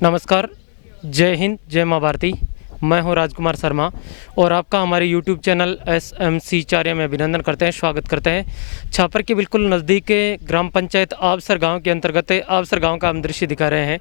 नमस्कार, जय हिंद, जय माँ भारती। मैं हूं राजकुमार शर्मा और आपका हमारे यूट्यूब चैनल SMC चार्य में अभिनंदन करते हैं, स्वागत करते हैं। छापर के बिल्कुल नज़दीक के ग्राम पंचायत आवसर गांव के अंतर्गत आवसर गांव का हम दृश्य दिखा रहे हैं,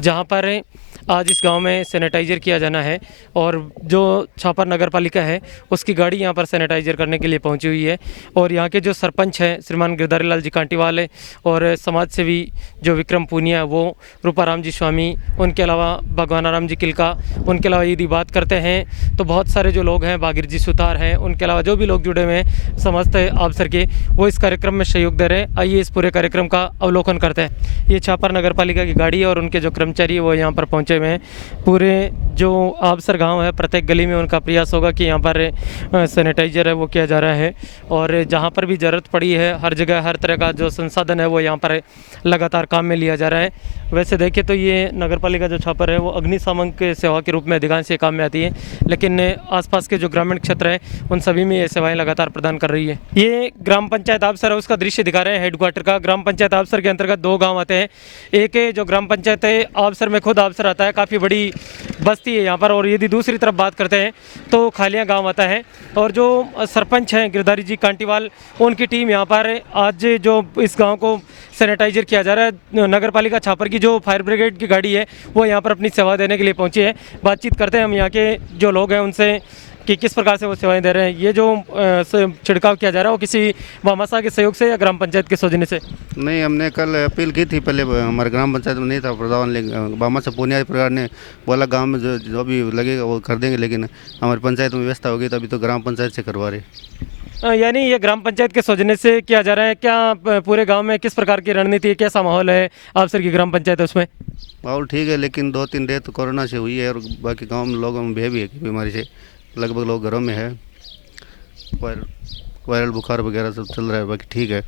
जहां पर आज इस गांव में सैनिटाइज़र किया जाना है और जो छापर नगर पालिका है उसकी गाड़ी यहां पर सैनिटाइज़र करने के लिए पहुंची हुई है। और यहां के जो सरपंच हैं श्रीमान गिरधारी लाल जी कांटीवाल और समाज सेवी जो विक्रम पूनिया, वो रूपाराम जी स्वामी, उनके अलावा भगवानाराम जी किलका, उनके अलावा यदि बात करते हैं तो बहुत सारे जो लोग हैं, बागिर जी सुतार हैं, उनके अलावा जो भी लोग जुड़े हुए हैं समस्त अवसर के, वो इस कार्यक्रम में सहयोग दे रहे हैं। आइए इस पूरे कार्यक्रम का अवलोकन करते हैं। ये छापर नगर पालिका की गाड़ी है और उनके जो कर्मचारी है वो यहाँ पर पहुँचे हुए हैं। पूरे जो अवसर गांव है प्रत्येक गली में उनका प्रयास होगा कि यहाँ पर सैनिटाइजर है वो किया जा रहा है और जहाँ पर भी ज़रूरत पड़ी है हर जगह हर तरह का जो संसाधन है वो यहाँ पर लगातार काम में लिया जा रहा है। वैसे देखें तो ये नगर पालिका जो छापर है वो अग्निशमन के सेवा के रूप में अधिकांश ये काम में आती है, लेकिन आसपास के जो ग्रामीण क्षेत्र हैं उन सभी में ये सेवाएं लगातार प्रदान कर रही है। ये ग्राम पंचायत आवसर है उसका दृश्य दिखा रहे हैं हेडक्वार्टर का। ग्राम पंचायत आवसर के अंतर्गत दो गाँव आते हैं। एक जो ग्राम पंचायत है आवसर में खुद आवसर आता है, काफ़ी बड़ी बस्ती है यहाँ पर। और यदि दूसरी तरफ बात करते हैं तो खालिया गाँव आता है और जो सरपंच हैं गिरधारी जी कांटीवाल, उनकी टीम यहाँ पर आज जो इस गाँव को सैनिटाइजर किया जा रहा है, नगर पालिका छापर की जो फायर ब्रिगेड की गाड़ी है वो यहाँ पर अपनी सेवा देने के लिए पहुँची है। बातचीत करते हैं हम यहाँ के जो लोग हैं उनसे कि किस प्रकार से वो सेवाएं दे रहे हैं। ये जो छिड़काव किया जा रहा है वो किसी भामाशाह के सहयोग से या ग्राम पंचायत के सौजन्य से? नहीं, हमने कल अपील की थी, पहले हमारे ग्राम पंचायत में नहीं था प्रधान, लेकिन भामाशाह पूनिया परिवार ने बोला गांव में जो भी लगेगा वो कर देंगे, लेकिन हमारी पंचायत में व्यवस्था होगी तभी तो ग्राम पंचायत से करवा रहे। यानी ये ग्राम पंचायत के सौजन्य से किया जा रहा है क्या? पूरे गांव में किस प्रकार की रणनीति है, कैसा माहौल है अवसर की ग्राम पंचायत है उसमें? माहौल ठीक है, लेकिन 2-3 डेथ कोरोना से हुई है और बाकी गांव में लोगों में भय भी है कि बीमारी से लगभग लोग घरों में है। वायरल बुखार वगैरह सब चल रहा है, बाकी ठीक है।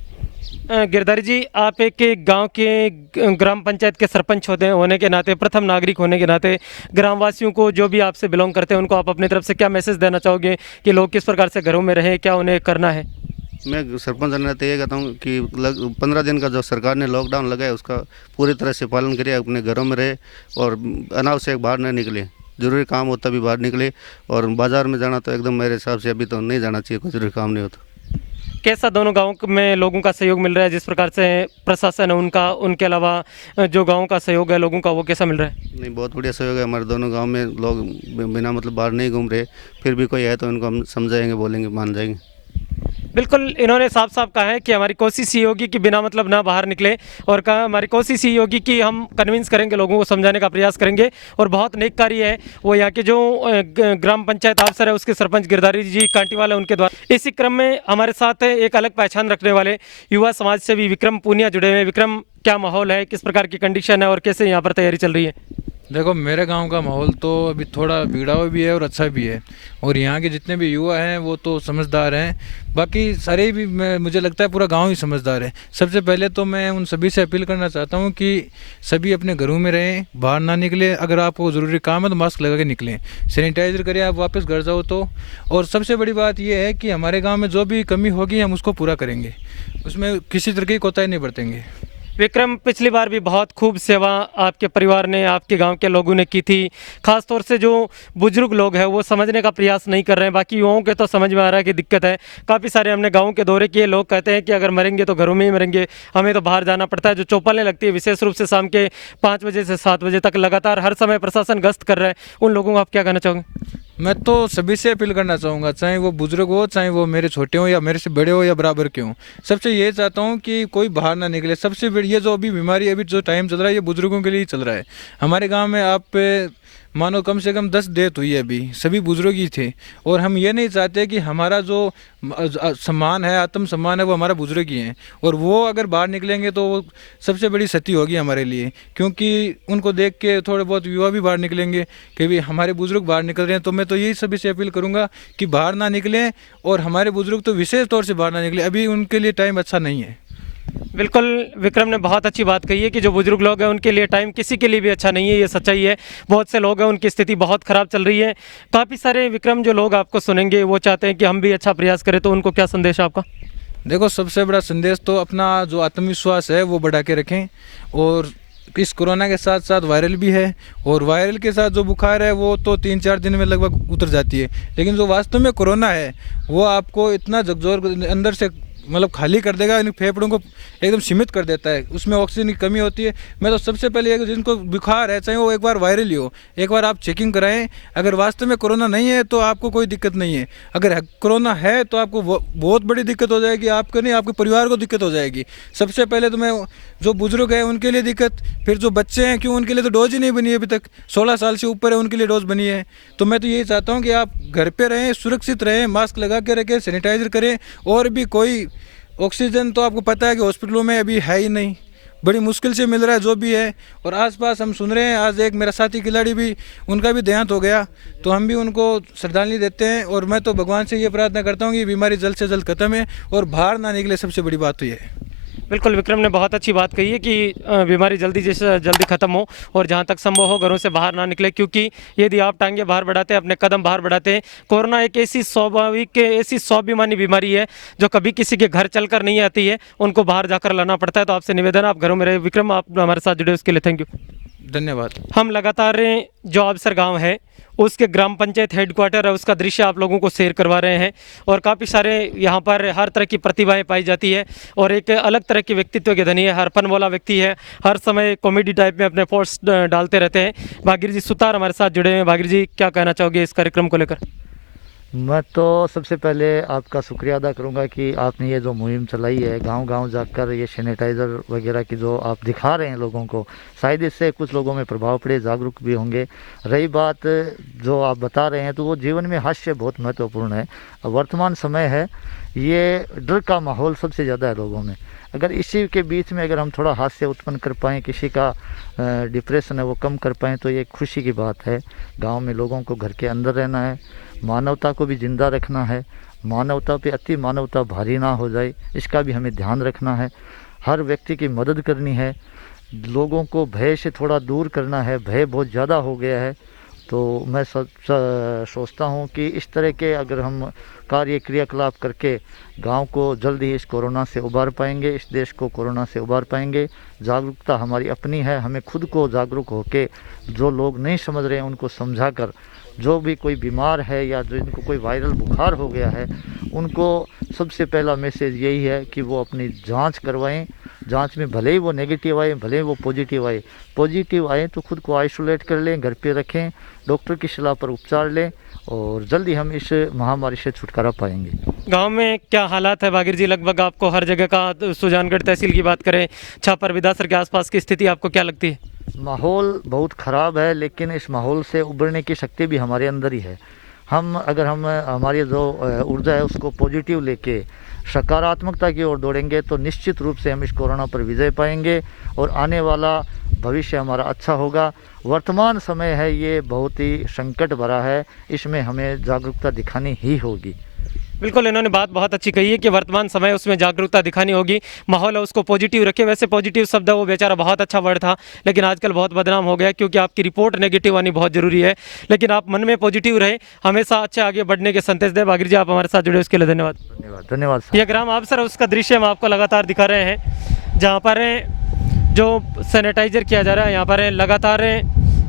गिरधारी जी, आप एक गांव के ग्राम पंचायत के सरपंच होने के नाते, प्रथम नागरिक होने के नाते, ग्रामवासियों को जो भी आपसे बिलोंग करते हैं उनको आप अपनी तरफ से क्या मैसेज देना चाहोगे कि लोग किस प्रकार से घरों में रहें, क्या उन्हें करना है? मैं सरपंच रहने तो ये कहता हूँ कि 15 दिन का जो सरकार ने लॉकडाउन लगाया उसका पूरी तरह से पालन करिए, अपने घरों में रहे और अनावश्यक बाहर न निकले। ज़रूरी काम होता भी बाहर निकले और बाज़ार में जाना तो एकदम मेरे हिसाब से अभी तो नहीं जाना चाहिए, कोई ज़रूरी काम नहीं होता। कैसा दोनों गाँव में लोगों का सहयोग मिल रहा है? जिस प्रकार से प्रशासन है उनका, उनके अलावा जो गाँव का सहयोग है लोगों का, वो कैसा मिल रहा है? नहीं, बहुत बढ़िया सहयोग है हमारे दोनों गांव में। लोग बिना मतलब बाहर नहीं घूम रहे, फिर भी कोई है तो उनको हम समझाएंगे, बोलेंगे, मान जाएंगे। बिल्कुल, इन्होंने साफ साफ कहा है कि हमारी कोशिश ये होगी कि बिना मतलब ना बाहर निकले और कहा हमारी कोशिश ये होगी कि हम कन्विंस करेंगे, लोगों को समझाने का प्रयास करेंगे। और बहुत नेक कार्य है वो यहाँ के जो ग्राम पंचायत अफसर है उसके सरपंच गिरधारी जी कांटीवाल है उनके द्वारा। इसी क्रम में हमारे साथ एक अलग पहचान रखने वाले युवा समाज से भी विक्रम पूनिया जुड़े हुए हैं। विक्रम, क्या माहौल है, किस प्रकार की कंडीशन है और कैसे यहाँ पर तैयारी चल रही है? देखो, मेरे गांव का माहौल तो अभी थोड़ा बिगड़ा हुआ भी है और अच्छा भी है, और यहाँ के जितने भी युवा हैं वो तो समझदार हैं। बाकी सारे भी मुझे लगता है पूरा गांव ही समझदार है। सबसे पहले तो मैं उन सभी से अपील करना चाहता हूँ कि सभी अपने घरों में रहें, बाहर ना निकले। अगर आपको ज़रूरी काम है तो मास्क लगा के निकलें, सैनिटाइज़र करें आप वापस घर जाओ तो। और सबसे बड़ी बात यह है कि हमारे गाँव में जो भी कमी होगी हम उसको पूरा करेंगे, उसमें किसी तरह की कोताही नहीं बरतेंगे। विक्रम, पिछली बार भी बहुत खूब सेवा आपके परिवार ने, आपके गांव के लोगों ने की थी। खास तौर से जो बुजुर्ग लोग हैं वो समझने का प्रयास नहीं कर रहे हैं, बाकी युवाओं के तो समझ में आ रहा है कि दिक्कत है। काफ़ी सारे हमने गाँव के दौरे किए, लोग कहते हैं कि अगर मरेंगे तो घरों में ही मरेंगे, हमें तो बाहर जाना पड़ता है। जो चौपालें लगती है विशेष रूप से शाम के 5 बजे से 7 बजे तक लगातार हर समय प्रशासन गश्त कर रहा है, उन लोगों को आप क्या कहना चाहोगे? मैं तो सभी से अपील करना चाहूँगा, चाहे वो बुजुर्ग हो, चाहे वो मेरे छोटे हो या मेरे से बड़े हो या बराबर के हों, सबसे ये चाहता हूँ कि कोई बाहर ना निकले। सबसे बड़ी ये जो अभी बीमारी, अभी जो टाइम चल रहा है ये बुजुर्गों के लिए ही चल रहा है। हमारे गांव में आप मानो कम से कम 10 डेथ हुई है अभी, सभी बुजुर्ग ही थे। और हम ये नहीं चाहते कि हमारा जो सम्मान है, आत्म सम्मान है, वो हमारा बुजुर्ग ही हैं। और वो अगर बाहर निकलेंगे तो वो सबसे बड़ी क्षति होगी हमारे लिए, क्योंकि उनको देख के थोड़े बहुत युवा भी बाहर निकलेंगे कि भाई हमारे बुजुर्ग बाहर निकल रहे हैं। तो मैं तो यही सभी से अपील करूँगा कि बाहर ना निकलें, और हमारे बुजुर्ग तो विशेष तौर से बाहर ना निकले, अभी उनके लिए टाइम अच्छा नहीं है। बिल्कुल, विक्रम ने बहुत अच्छी बात कही है कि जो बुजुर्ग लोग हैं उनके लिए टाइम किसी के लिए भी अच्छा नहीं है, ये सच्चाई है। बहुत से लोग हैं उनकी स्थिति बहुत ख़राब चल रही है। काफ़ी सारे विक्रम जो लोग आपको सुनेंगे वो चाहते हैं कि हम भी अच्छा प्रयास करें, तो उनको क्या संदेश है आपका? देखो, सबसे बड़ा संदेश तो अपना जो आत्मविश्वास है वो बढ़ा के रखें, और इस कोरोना के साथ साथ वायरल भी है, और वायरल के साथ जो बुखार है वो तो 3-4 दिन में लगभग उतर जाती है, लेकिन जो वास्तव में कोरोना है वो आपको इतना झकझोर अंदर से मतलब खाली कर देगा, इन फेफड़ों को एकदम सीमित कर देता है, उसमें ऑक्सीजन की कमी होती है। मैं तो सबसे पहले ये जिनको बुखार है, चाहे वो एक बार वायरल ही हो, एक बार आप चेकिंग कराएं। अगर वास्तव में कोरोना नहीं है तो आपको कोई दिक्कत नहीं है, अगर कोरोना है तो आपको बहुत बड़ी दिक्कत हो जाएगी, आपको नहीं आपके परिवार को दिक्कत हो जाएगी। सबसे पहले तो मैं जो बुजुर्ग है उनके लिए दिक्कत, फिर जो बच्चे हैं क्यों उनके लिए तो डोज ही नहीं बनी है अभी तक, 16 साल से ऊपर है उनके लिए डोज बनी है। तो मैं तो यही चाहता हूँ कि आप घर पे रहें, सुरक्षित रहें, मास्क लगा के रखें, सैनिटाइजर करें। और भी कोई ऑक्सीजन तो आपको पता है कि हॉस्पिटलों में अभी है ही नहीं, बड़ी मुश्किल से मिल रहा है जो भी है। और आसपास हम सुन रहे हैं, आज एक मेरा साथी खिलाड़ी भी, उनका भी देहांत हो गया, तो हम भी उनको श्रद्धांजलि देते हैं। और मैं तो भगवान से ये प्रार्थना करता हूँ कि बीमारी जल्द से जल्द खत्म है और बाहर ना निकले, सबसे बड़ी बात तो ये है। बिल्कुल, विक्रम ने बहुत अच्छी बात कही है कि बीमारी जल्दी जैसे जल्दी ख़त्म हो और जहाँ तक संभव हो घरों से बाहर ना निकले, क्योंकि यदि आप टांगे बाहर बढ़ाते हैं, अपने कदम बाहर बढ़ाते हैं, कोरोना एक ऐसी स्वाभाविक ऐसी स्वाभिमानी बीमारी है जो कभी किसी के घर चलकर नहीं आती है, उनको बाहर जाकर लाना पड़ता है। तो आपसे निवेदन है आप घरों में रहे। विक्रम, आप हमारे साथ जुड़े उसके लिए थैंक यू, धन्यवाद। हम लगातार जो आबसर गाँव है उसके ग्राम पंचायत हेडक्वार्टर है उसका दृश्य आप लोगों को शेयर करवा रहे हैं, और काफ़ी सारे यहाँ पर हर तरह की प्रतिभाएं पाई जाती है और एक अलग तरह के व्यक्तित्व के धनी है, हरपन वाला व्यक्ति है, हर समय कॉमेडी टाइप में अपने पोस्ट डालते रहते हैं। भागीर जी सुतार हमारे साथ जुड़े हैं। भागीर जी, क्या कहना चाहोगे इस कार्यक्रम को लेकर? मैं तो सबसे पहले आपका शुक्रिया अदा करूंगा कि आपने ये जो मुहिम चलाई है, गांव-गांव जाकर ये सैनिटाइज़र वगैरह की जो आप दिखा रहे हैं लोगों को, शायद इससे कुछ लोगों में प्रभाव पड़े, जागरूक भी होंगे। रही बात जो आप बता रहे हैं, तो वो जीवन में हास्य बहुत महत्वपूर्ण है। वर्तमान समय है, ये डर का माहौल सबसे ज़्यादा है लोगों में। अगर इसी के बीच में अगर हम थोड़ा हास्य उत्पन्न कर पाएँ, किसी का डिप्रेशन है वो कम कर पाएँ, तो ये खुशी की बात है। गाँव में लोगों को घर के अंदर रहना है, मानवता को भी ज़िंदा रखना है, मानवता पे अति मानवता भारी ना हो जाए, इसका भी हमें ध्यान रखना है। हर व्यक्ति की मदद करनी है, लोगों को भय से थोड़ा दूर करना है, भय बहुत ज़्यादा हो गया है। तो मैं सोचता हूँ कि इस तरह के अगर हम कार्य क्रियाकलाप करके गांव को जल्द ही इस कोरोना से उबार पाएंगे, इस देश को कोरोना से उबार पाएंगे। जागरूकता हमारी अपनी है, हमें खुद को जागरूक होकर जो लोग नहीं समझ रहे हैं उनको समझाकर, जो भी कोई बीमार है या जो इनको कोई वायरल बुखार हो गया है, उनको सबसे पहला मैसेज यही है कि वो अपनी जांच करवाएं। जांच में भले ही वो नेगेटिव आए, भले ही वो पॉजिटिव आए तो खुद को आइसोलेट कर लें, घर पे रखें, डॉक्टर की सलाह पर उपचार लें और जल्दी हम इस महामारी से छुटकारा पाएंगे। गांव में क्या हालात है भागीर जी? लगभग आपको हर जगह का, सुजानगढ़ तहसील की बात करें, छापर विदासर के आसपास की स्थिति आपको क्या लगती है? माहौल बहुत ख़राब है, लेकिन इस माहौल से उबरने की शक्ति भी हमारे अंदर ही है। अगर हम हमारी जो ऊर्जा है उसको पॉजिटिव लेके सकारात्मकता की ओर दौड़ेंगे तो निश्चित रूप से हम इस कोरोना पर विजय पाएंगे और आने वाला भविष्य हमारा अच्छा होगा। वर्तमान समय है ये बहुत ही संकट भरा है, इसमें हमें जागरूकता दिखानी ही होगी। बिल्कुल, इन्होंने बात बहुत अच्छी कही है कि वर्तमान समय उसमें जागरूकता दिखानी होगी, माहौल है उसको पॉजिटिव रखे। वैसे पॉजिटिव शब्द है वो बेचारा बहुत अच्छा वर्ड था, लेकिन आजकल बहुत बदनाम हो गया, क्योंकि आपकी रिपोर्ट नेगेटिव आनी बहुत ज़रूरी है, लेकिन आप मन में पॉजिटिव रहे, हमेशा अच्छे आगे बढ़ने के संदेश दें। भागीर जी, आप हमारे साथ जुड़े उसके लिए धन्यवाद। धन्यवाद। यह ग्राम आबसर उसका दृश्य हम आपको लगातार दिखा रहे हैं, जहाँ पर जो सैनिटाइजर किया जा रहा है, यहाँ पर लगातार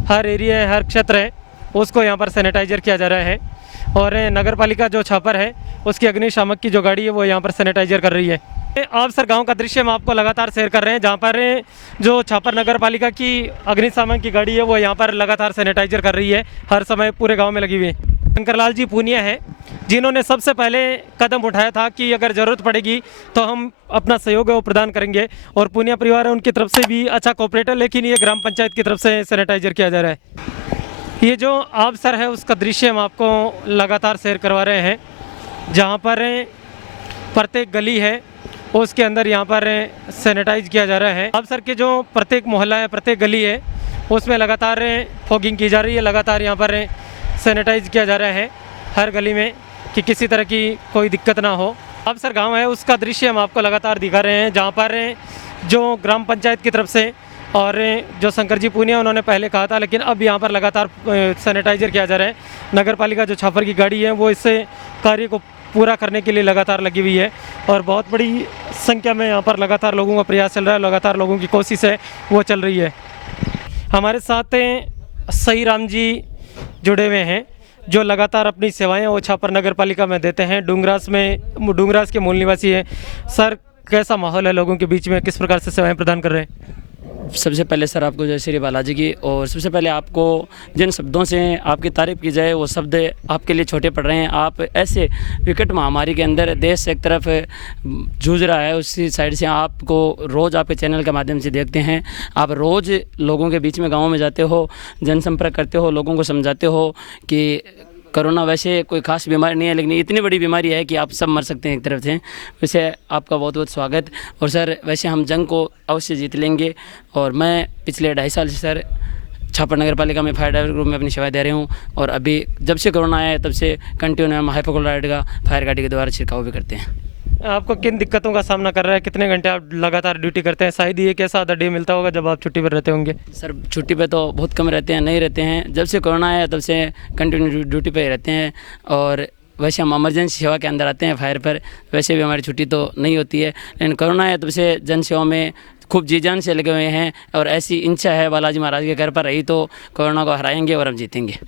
हर एरिया है, हर क्षेत्र है, उसको यहाँ पर सैनिटाइजर किया जा रहा है। और नगर पालिका जो छापर है उसकी अग्निशामक की जो गाड़ी है वो यहाँ पर सैनिटाइजर कर रही है। आबसर गांव का दृश्य हम आपको लगातार शेयर कर रहे हैं, जहाँ पर जो छापर नगर पालिका की अग्निशामक की गाड़ी है वो यहाँ पर लगातार सैनिटाइजर कर रही है, हर समय पूरे गांव में लगी हुई है। शंकरलाल जी पूनिया है जिन्होंने सबसे पहले कदम उठाया था कि अगर ज़रूरत पड़ेगी तो हम अपना सहयोग है वो प्रदान करेंगे, और पूनिया परिवार है उनकी तरफ से भी अच्छा कोऑपरेटर, लेकिन ये ग्राम पंचायत की तरफ से सैनिटाइजर किया जा रहा है। ये जो आबसर है उसका दृश्य हम आपको लगातार शेयर करवा रहे हैं, जहाँ पर प्रत्येक गली है उसके अंदर यहाँ पर सैनिटाइज किया जा रहा है। आबसर के जो प्रत्येक मोहल्ला है, प्रत्येक गली है, उसमें लगातार फॉगिंग की जा रही है, लगातार यहाँ पर सैनिटाइज किया जा रहा है हर गली में, कि किसी तरह की कोई दिक्कत ना हो। आबसर गांव है उसका दृश्य हम आपको लगातार दिखा रहे हैं, जहाँ पर जो ग्राम पंचायत की तरफ से और जो शंकर जी पूनिया उन्होंने पहले कहा था, लेकिन अब यहाँ पर लगातार सैनिटाइजर किया जा रहा है। नगर पालिका जो छापर की गाड़ी है वो इस कार्य को पूरा करने के लिए लगातार लगी हुई है, और बहुत बड़ी संख्या में यहाँ पर लगातार लोगों का प्रयास चल रहा है, लगातार लोगों की कोशिश है वो चल रही है। हमारे साथ सही राम जी जुड़े हुए हैं जो लगातार अपनी सेवाएं वो छापर नगर पालिका में देते हैं। डूंगरास के मूल निवासी हैं। सर, कैसा माहौल है लोगों के बीच में, किस प्रकार से सेवाएं प्रदान कर रहे हैं? सबसे पहले सर आपको जय श्री बालाजी की, और सबसे पहले आपको जिन शब्दों से आपकी तारीफ़ की जाए वो शब्द आपके लिए छोटे पड़ रहे हैं। आप ऐसे विकट महामारी के अंदर देश एक तरफ जूझ रहा है, उसी साइड से आपको रोज़ आपके चैनल के माध्यम से देखते हैं। आप रोज़ लोगों के बीच में गाँव में जाते हो, जनसंपर्क करते हो, लोगों को समझाते हो कि कोरोना वैसे कोई खास बीमारी नहीं है, लेकिन इतनी बड़ी बीमारी है कि आप सब मर सकते हैं एक तरफ से। वैसे आपका बहुत बहुत स्वागत। और सर वैसे हम जंग को अवश्य जीत लेंगे। और मैं पिछले 2.5 साल से सर छापर नगर पालिका में फायर ड्राइवर ग्रुप में अपनी सेवाएं दे रहे हूँ, और अभी जब से कोरोना आया है तब से कंटिन्यू हम हाइपोक्लोराइड का फायर गाड़ी के द्वारा छिड़काव भी करते हैं। आपको किन दिक्कतों का सामना कर रहा है? कितने घंटे आप लगातार ड्यूटी करते हैं? शायद ये कैसा आधा डे मिलता होगा जब आप छुट्टी पर रहते होंगे। सर छुट्टी पे तो बहुत कम रहते हैं, नहीं रहते हैं। जब से कोरोना आया तब से कंटिन्यू ड्यूटी पे ही रहते हैं। और वैसे हम इमरजेंसी सेवा के अंदर आते हैं फायर पर, वैसे भी हमारी छुट्टी तो नहीं होती है। लेकिन कोरोना आया तब से जन सेवा में खूब जी जान से लगे हुए हैं, और ऐसी इच्छा है बालाजी महाराज के घर पर रही तो कोरोना को हराएंगे और हम जीतेंगे।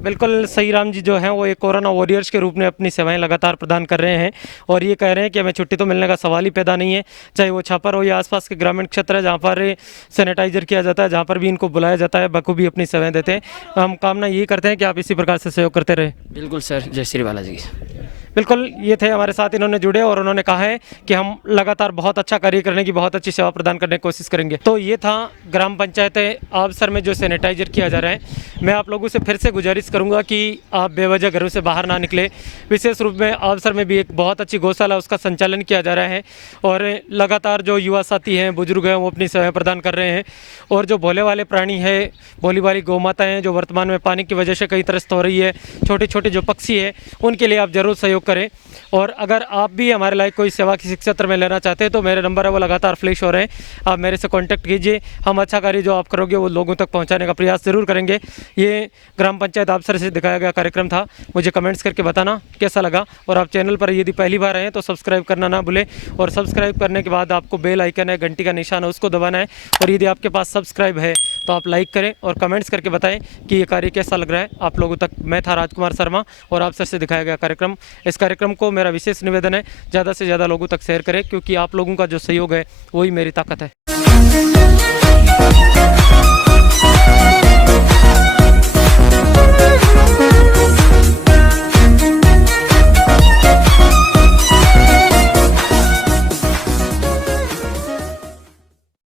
बिल्कुल, सही राम जी जो हैं वो एक कोरोना वॉरियर्स के रूप में अपनी सेवाएं लगातार प्रदान कर रहे हैं, और ये कह रहे हैं कि हमें छुट्टी तो मिलने का सवाल ही पैदा नहीं है। चाहे वो छापर हो या आसपास के ग्रामीण क्षेत्र है जहाँ पर सैनिटाइजर किया जाता है, जहाँ पर भी इनको बुलाया जाता है, बखूबी अपनी सेवाएं देते हैं। हम कामना यही करते हैं कि आप इसी प्रकार से सहयोग करते रहें। बिल्कुल सर, जय श्री बालाजी की। बिल्कुल, ये थे हमारे साथ, इन्होंने जुड़े और उन्होंने कहा है कि हम लगातार बहुत अच्छा कार्य करने की, बहुत अच्छी सेवा प्रदान करने की कोशिश करेंगे। तो ये था ग्राम पंचायत आबसर में जो सैनिटाइजर किया जा रहा है। मैं आप लोगों से फिर से गुजारिश करूंगा कि आप बेवजह घरों से बाहर ना निकले। विशेष रूप में आबसर में भी एक बहुत अच्छी गौशाला उसका संचालन किया जा रहा है, और लगातार जो युवा साथी हैं, बुजुर्ग हैं, वो अपनी सेवाएं प्रदान कर रहे हैं। और जो भोले वाले प्राणी है, भोली वाली गौ माता हैं जो वर्तमान में पानी की वजह से कई त्रस्त हो रही है, छोटे छोटे जो पक्षी है, उनके लिए आप जरूर सहयोग करें। और अगर आप भी हमारे लायक कोई सेवा किसी क्षेत्र में लेना चाहते हैं तो मेरे नंबर है वो लगातार फ्लैश हो रहे हैं, आप मेरे से कांटेक्ट कीजिए। हम अच्छा कार्य जो आप करोगे वो लोगों तक पहुंचाने का प्रयास जरूर करेंगे। ये ग्राम पंचायत आबसर से दिखाया गया कार्यक्रम था। मुझे कमेंट्स करके बताना कैसा लगा, और आप चैनल पर यदि पहली बार आए हैं तो सब्सक्राइब करना ना भूलें, और सब्सक्राइब करने के बाद आपको बेल आइकन है, घंटी का निशान है, उसको दबाना है। और यदि आपके पास सब्सक्राइब है तो आप लाइक करें और कमेंट्स करके बताएं कि ये कार्य कैसा लग रहा है आप लोगों तक। मैं था राजकुमार शर्मा, और आबसर से दिखाया गया कार्यक्रम। इस कार्यक्रम को मेरा विशेष निवेदन है ज़्यादा से ज़्यादा लोगों तक शेयर करें, क्योंकि आप लोगों का जो सहयोग है वही मेरी ताकत है।